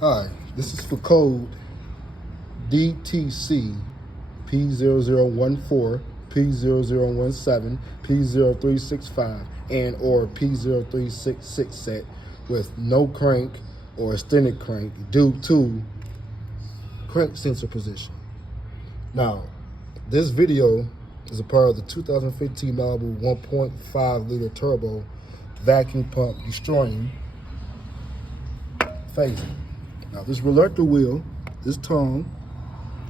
Hi, this is for code DTC P0014, P0017, P0365, and or P0366 set with no crank or extended crank due to crank sensor position. Now, this video is a part of the 2015 Malibu 1.5 liter turbo vacuum pump destroying phasing. Now this reluctor wheel, this tongue,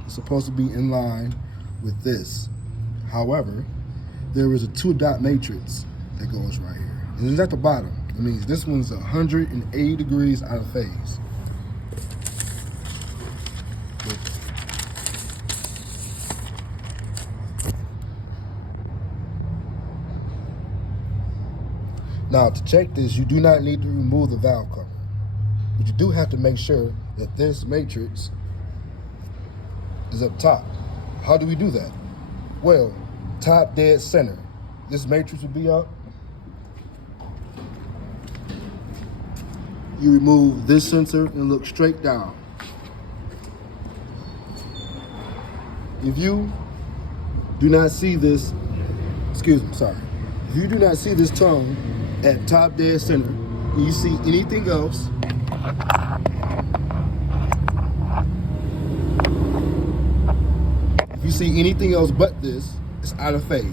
is supposed to be in line with this. However, there is a 2-dot matrix that goes right here. And it's at the bottom. It means this one's 180 degrees out of phase. Now to check this, you do not need to remove the valve cover. But you do have to make sure that this matrix is up top. How do we do that? Well, top dead center. This matrix will be up. You remove this sensor and look straight down. If you do not see this, if you do not see this tongue at top dead center, and you see anything else, if you see anything else but this, it's out of phase.